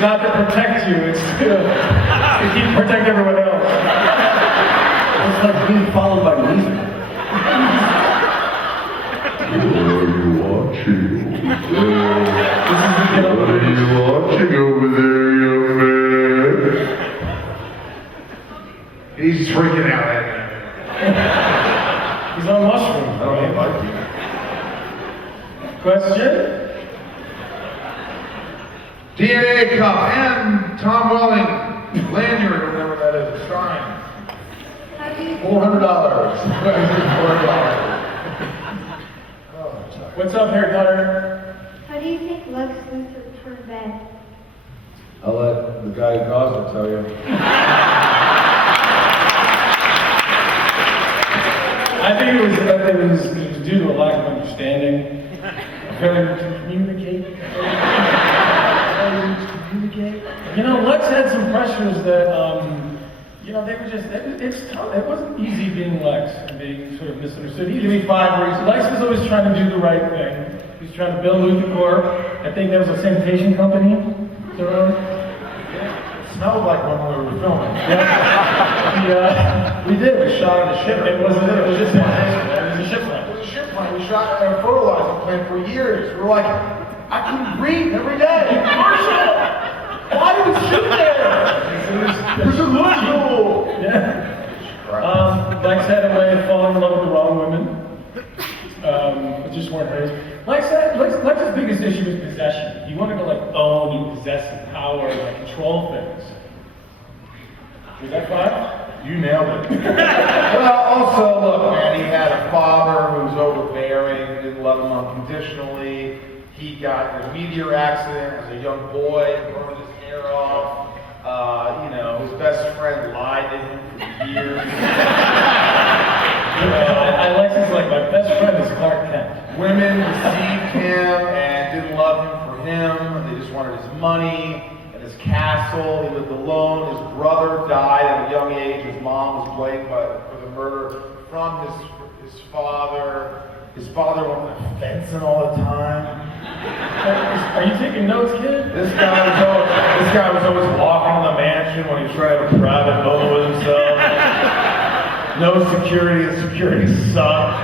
not to protect you, it's to protect everyone else. It's like being followed by police. What are you watching over there, young man? He's freaking out at me. He's on mushrooms, I don't know if I do. Question? DNA cup and Tom Welling lanyard, or whatever that is, a shrine. $400. What's up, hair cutter? How do you think Lex Luthor turned bad? I'll let the guy who caused it tell you. I think it was due to a lack of understanding. Failure to communicate. You know, Lex had some pressures that, you know, they were just, it's tough. It wasn't easy being Lex and being sort of misunderstood. Give me 5 reasons. Lex was always trying to do the right thing. He was trying to build Luthor Corp. I think there was a sanitation company. Is that right? It smelled like when we were filming. Yeah. We did. We shot on a ship. It was a ship plant. It was a ship plant. It was a ship plant. We shot at a fertilizer plant for years. We were like, I can breathe every day. Marshall! Why do we shoot there? This is illegal. Yeah. Lex had a way of falling in love with the wrong women. It just weren't hers. Lex's biggest issue was possession. He wanted to like own and possess and power and like control things. Was that 5? You nailed it. Well, also, look, man, he had a father who was overbearing, didn't love him unconditionally. He got in a meteor accident as a young boy, burned his hair off. You know, his best friend lied to him for years. Alexis like my best friend is Clark Kent. Women deceived him and didn't love him for him. They just wanted his money and his castle. He lived alone. His brother died at a young age. His mom was blamed for the murder from his father. His father went fencing all the time. Are you taking notes, kid? This guy was always walking in the mansion when he was trying to have a private moment with himself. No security, and security sucked.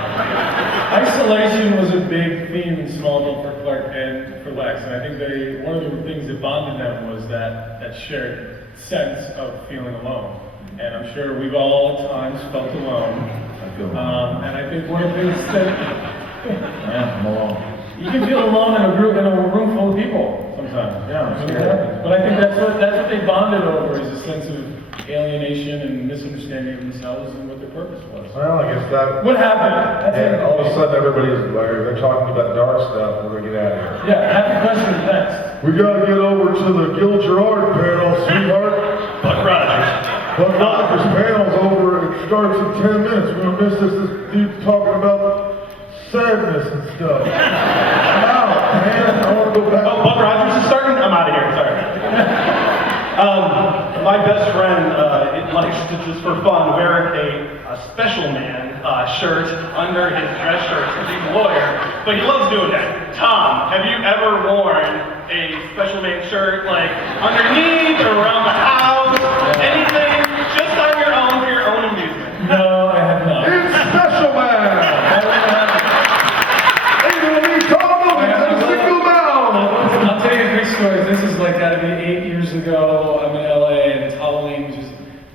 Isolation was a big theme in Smallville for Clark and for Lex, and I think one of the things that bonded them was that shared sense of feeling alone. And I'm sure we've all at times felt alone. I feel alone. And I think one of the things that I'm alone. you can feel alone in a room full of people sometimes. Yeah, I mean, it happens. But I think that's what they bonded over is a sense of alienation and misunderstanding of themselves and what their purpose was. Well, I guess that. What happened? And all of a sudden, everybody's like, they're talking about dark stuff. We're gonna get out of here. Yeah, happy question next. We gotta get over to the Gil Gerard panel, sweetheart. Buck Rogers. Buck Rogers panel's over. It starts in 10 minutes. We're gonna miss this dude's talking about sadness and stuff. I'm out, man. I wanna go back. Oh, Buck Rogers is starting? I'm out of here, sorry. My best friend likes to just for fun wear a special man shirt under his dress shirt because he's a lawyer, but he loves doing that. Tom, have you ever worn a special man shirt like underneath or around the house? Anything just on your own for your own amusement? No, I have not. It's Special Man! I'll tell you a quick story. This is like gotta be 8 years ago. I'm in LA and it's Halloween, which is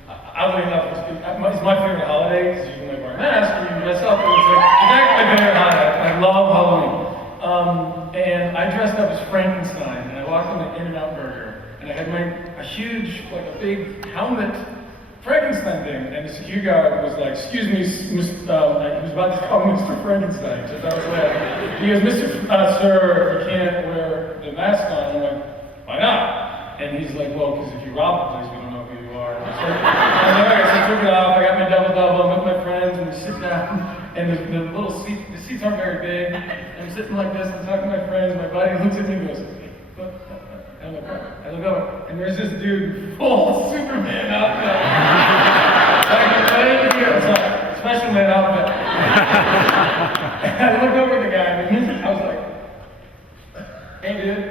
oddly enough, it's my favorite holiday because you can like wear a mask and you dress up and it's actually my favorite holiday. I love Halloween. And I dressed up as Frankenstein and I walked in the In-N-Out Burger and I had a huge, like a big helmet Frankenstein thing, and the security guard was like, excuse me, he was about to call me Mr. Frankenstein, so that was that. He goes, sir, you can't wear the mask on. I'm like, why not? And he's like, well, because if you rob the place, we don't know who you are. So I took it off, I got my double-double, I'm with my friends, and we sit down, and the seats aren't very big, and I'm sitting like this, I'm talking to my friends, my buddy looks at me and goes, I look over, and there's this dude full Superman outfit. It's like, Special Man outfit. And I look over at the guy, and I was like, hey dude.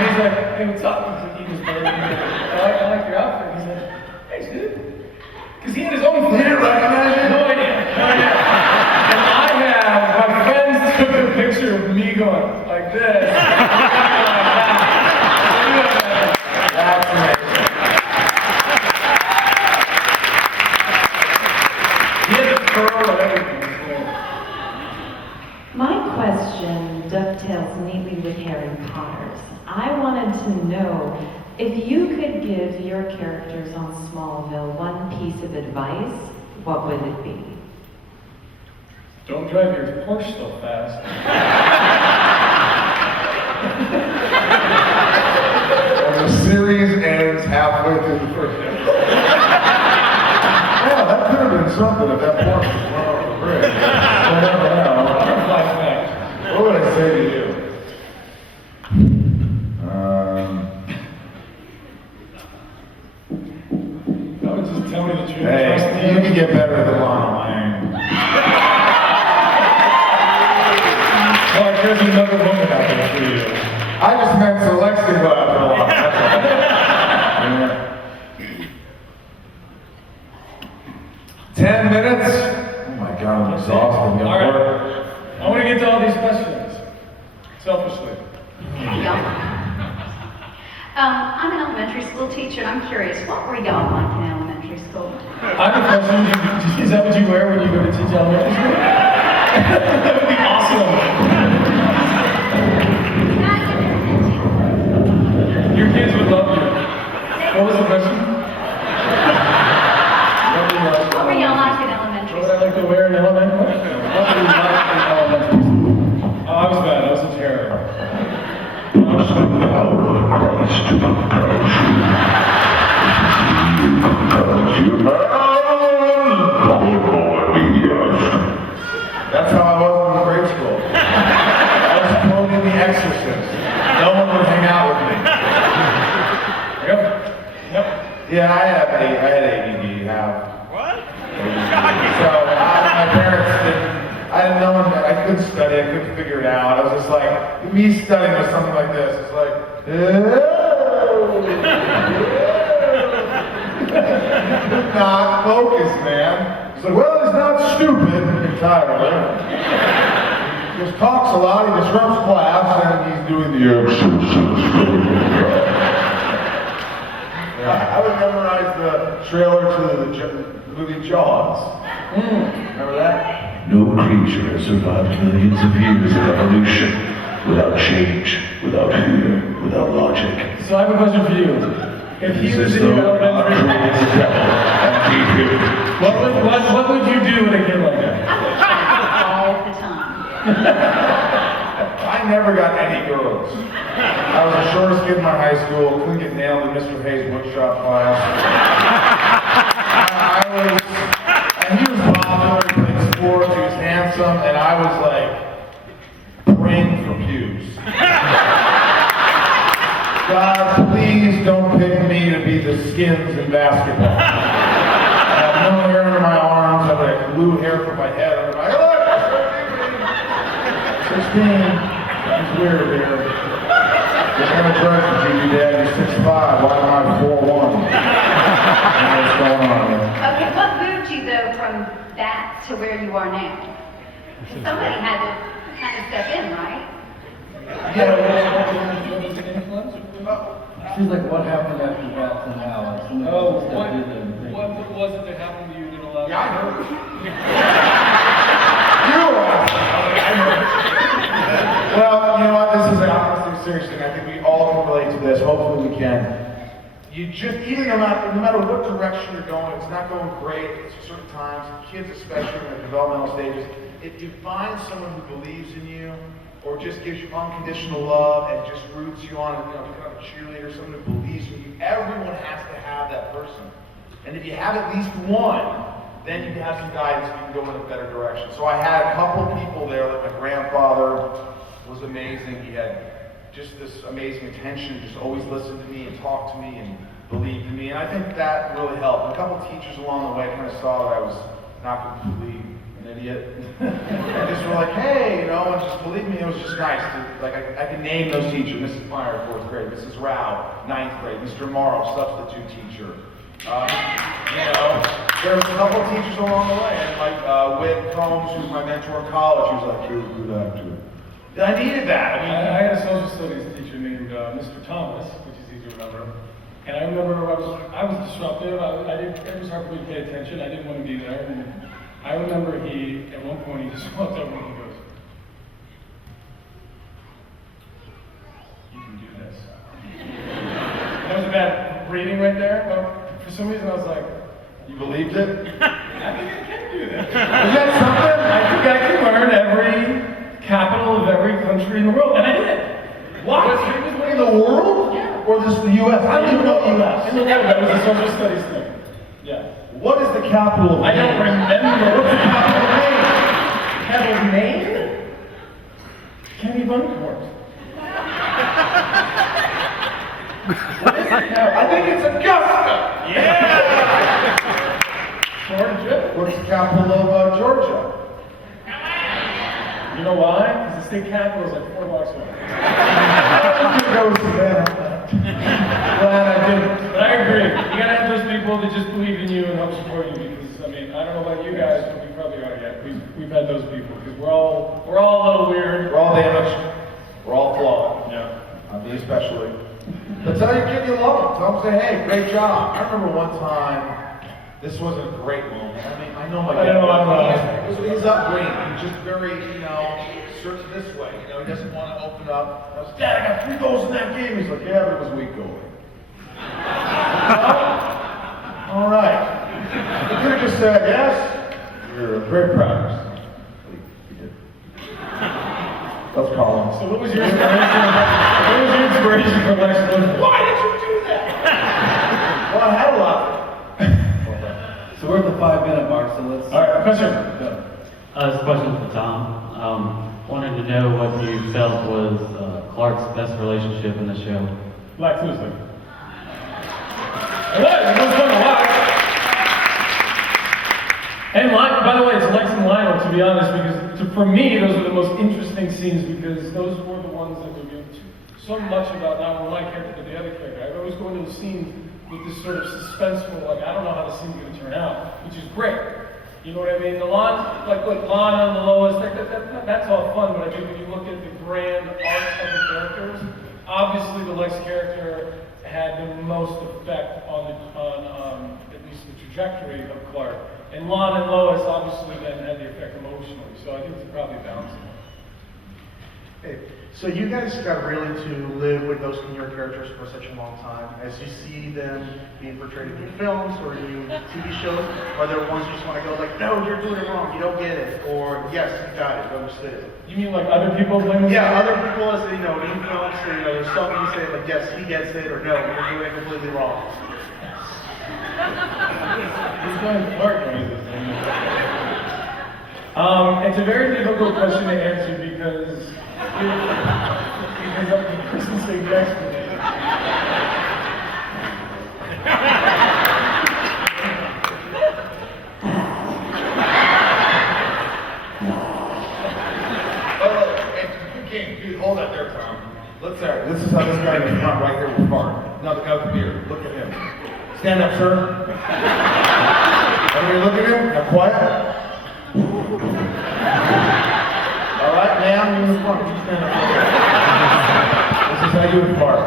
And he's like, hey, what's up? He's like, eating his burger. I like your outfit. He's like, thanks, dude. Because he had his own thing. You didn't recognize it? No idea. And my friends took a picture of me going like this. That's amazing. He had the curl and everything. My question dovetails neatly with Harry Potter's. I wanted to know if you could give your characters on Smallville one piece of advice, what would it be? Don't drive your Porsche so fast. Well, the series ends halfway through the first episode. Yeah, that could have been something if that Porsche was run off the bridge. We'll never know. What would I say to you? I would just tell me the truth. Hey, you can get better at the Lana Lang. Clark, there's another woman out there for you. I just meant so Lex can go after a lot. Yeah. 10 minutes? Oh my God, I'm exhausted. All right. I want to get to all these questions. Selfishly. Hey, y'all. I'm an elementary school teacher, and I'm curious, what were y'all like in elementary school? I have a question. Is that what you wear when you go to teach elementary school? That would be awesome. Your kids would love you. What was the question? What were y'all like in elementary What would I like to wear in elementary? What would you like in elementary school? Oh, I was bad. I was a terror. That's how I was in grade school. I was quoting The Exorcist. No one would hang out with me. Yep. Yeah, I had ADD. What? So my parents didn't. I didn't know. I couldn't study. I couldn't figure it out. I was just like, me studying was something like this. It's like, not focus, man. It's like, well, he's not stupid entirely. He just talks a lot. He disrupts class, and he's doing the exercise. I would memorize the trailer to the movie Jaws. Remember that? No creature has survived millions of years of evolution without change, without fear, without logic. So I have a question for you. If he was in your elementary school, what would you do with a kid like that? All the time. I never got any girls. I was the shortest kid in my high school, couldn't get nailed in Mr. Hayes' woodshop class. And he was popular, he played sports, he was handsome, and I was like, praying for pubes. God, please don't pick me to be the skins in basketball. I have no hair under my arms, I have like blue hair from my head under my look, 16. It's weird here. What kind of drugs did you do, Dad? You're 6'5". Why am I 4'1"? What's going on here? Okay, what moved you though from that to where you are now? Somebody had to kind of step in, right? She's like, what happened after that to now? Like, somebody Oh, stepped in there and things. what was it that happened to you that allowed Yeah, I heard. You I heard. Well, you know what? This is an optimistic, serious thing. I think we all can relate to this. Hopefully we can. You just, even no matter what direction you're going, it's not going great at certain times, kids especially in the developmental stages, if you find someone who believes in you, or just gives you unconditional love and just roots you on, become a cheerleader, someone who believes in you, everyone has to have that person. And if you have at least one, then you can have some guidance and you can go in a better direction. So I had a couple people there, like my grandfather was amazing. He had just this amazing attention, just always listened to me and talked to me and believed in me. And I think that really helped. And a couple teachers along the way kind of saw that I was not completely an idiot. And just were like, hey, you know, and just believe me, it was just nice. Like, I can name those teachers. Mrs. Meyer, 4th grade. Mrs. Rao, 9th grade. Mr. Morrow, substitute teacher. You know, there was a couple teachers along the way. And like, Whit Combs, who was my mentor in college, he was like, you're a good actor. I needed that. I had a social studies teacher named Mr. Thomas, which is easy to remember. And I remember I was disruptive. It was hard for me to pay attention. I didn't want to be there. And I remember at one point, he just walked over and he goes, "You can do this." That was a bad reading right there, but for some reason I was like, you believed it? I think I can do this. Is that something? I think I can learn every capital of every country in the world, and I did. What? In the world? Yeah. Or just the U.S.? I don't even know the U.S. In the world, that was a social studies thing. Yeah. What is the capital of I don't remember. What's the capital of Maine? Capital of Maine? Kenny Buncourt. What is it now? I think it's Augusta. Yeah! Georgia. What's the capital of Georgia? You know why? Because the state capital is like 4 blocks away. I think I was Glad I didn't. But I agree. You gotta have those people that just believe in you and help support you because, I mean, I don't know about you guys, but we probably are yet. We've had those people because we're all a little weird. We're all damaged. We're all flawed. Yeah. Me especially. But tell your kid you love them. Tell them, say, hey, great job. I remember one time, this wasn't a great moment. I mean, I know my dad. He's upbringing. He's just very, you know, search this way. You know, he doesn't want to open up. I was, Dad, I got 3 goals in that game. He's like, yeah, but it was weak goalie. All right. He could have just said, yes, you're very proud of yourself. He did. Let's call him. So what was your inspiration? What was your inspiration for Lex Luthor? Why did you do that? Well, I had a lot. So we're at the 5-minute mark, so let's... All right, question. This is a question for Tom. Wanted to know what you felt was Clark's best relationship in the show. Black Tuesday. It was fun to watch. And by the way, it's Lex and Lionel, to be honest, because for me, those are the most interesting scenes because those were the ones that revealed so much about not only my character, but the other character. I always go into the scene with this sort of suspenseful, like, I don't know how the scene's going to turn out, which is great. You know what I mean? The Lana, like, look, Lana and the Lois, that's all fun, but I think when you look at the grand arc of the characters, obviously the Lex character had the most effect on at least the trajectory of Clark. And Lana and Lois obviously then had the effect emotionally, so I think it's probably balancing. Hey, so you guys got really to live with those your characters for such a long time. As you see them being portrayed in new films or new TV shows, are there ones you just want to go like, no, you're doing it wrong, you don't get it, or yes, you got it, you understood it? You mean like other people playing the Yeah, other people as new films, so, there's something you say like, yes, he gets it, or no, you're doing it completely wrong. He's going Clark or anything. It's a very difficult question to answer because of the person sitting next to me. Dude, hold that there, Tom. This is how this guy in the front right here will fart. Now the guy up here, look at him. Stand up, sir. Everybody look at him. Now quiet. All right, ma'am, you in the front. You stand up. This is how you would fart.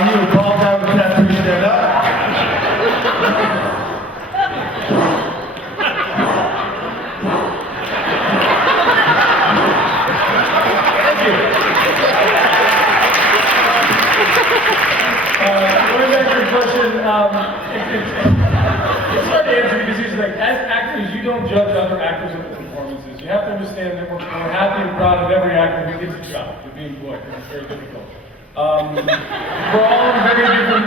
You would call down the tattoo, stand up. Going back to your question, it's hard to answer because it's like, as actors, you don't judge other actors of their performances. You have to understand that we're happy and proud of every actor who gets a job to be employed, because it's very difficult. We're all very different.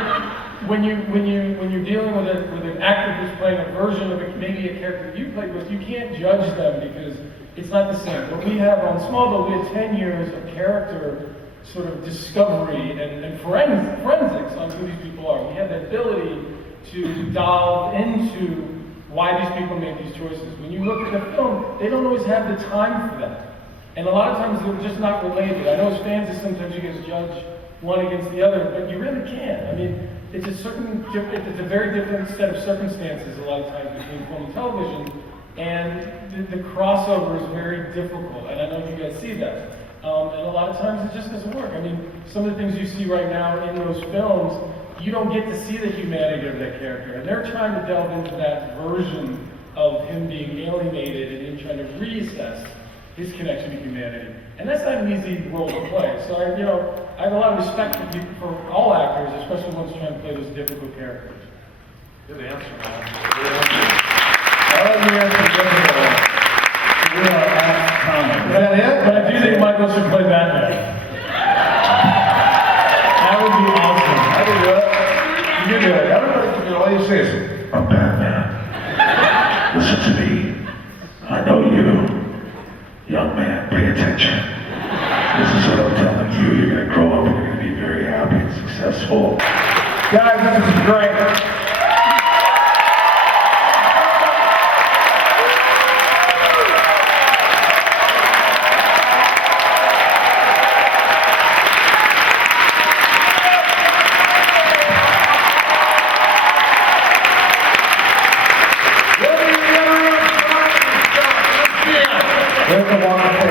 When you're dealing with an actor who's playing a version of maybe a character that you played with, you can't judge them because it's not the same. What we have on Smallville, we had 10 years of character sort of discovery and forensics on who these people are. We had the ability to delve into why these people made these choices. When you look at the film, they don't always have the time for that. And a lot of times they're just not related. I know as fans, sometimes you guys judge one against the other, but you really can't. I mean, it's a very different set of circumstances a lot of times between film and television, and the crossover is very difficult, and I know you guys see that. And a lot of times it just doesn't work. I mean, some of the things you see right now in those films, you don't get to see the humanity of that character, and they're trying to delve into that version of him being alienated and him trying to reassess his connection to humanity. And that's not an easy role to play. So I have a lot of respect for all actors, especially ones trying to play those difficult characters. Good answer, man. Good answer. I like the answer. We are at time. Is that it? But I do think Michael should play Batman. That would be awesome. I can do it. You can do it. Everybody can do it. All you say is, I'm Batman. Listen to me. I know you. Young man, pay attention. This is what I'm telling you. You're going to grow up and you're going to be very happy and successful. guys, this is great. There's the one.